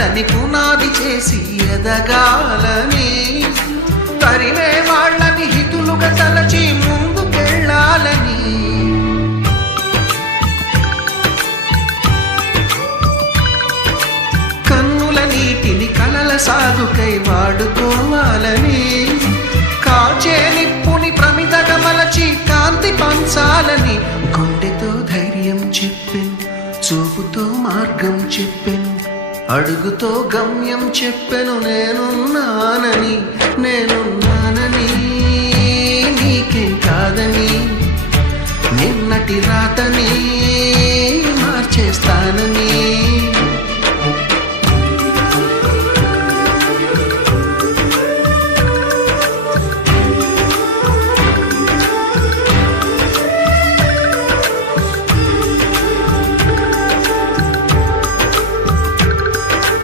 వాళ్ళని పునాది చేసి ఎదగాలని, తరిమే వాళ్ళని హితులుగా తలచి ముందుకెళ్ళాలని, కన్నుల నీటిని కలల సాగుకై వాడుకోవాలని, కాచే నిప్పుని ప్రమిదగా మలచి కాంతి పంచాలని, గుండెతో ధైర్యం చెప్పెను, చూపుతో మార్గం చెప్పెను, అడుగుతో గమ్యం చెప్పెను, నేనున్నానని నీకేం కాదని, నిన్నటి రాతని మార్చేస్తానని.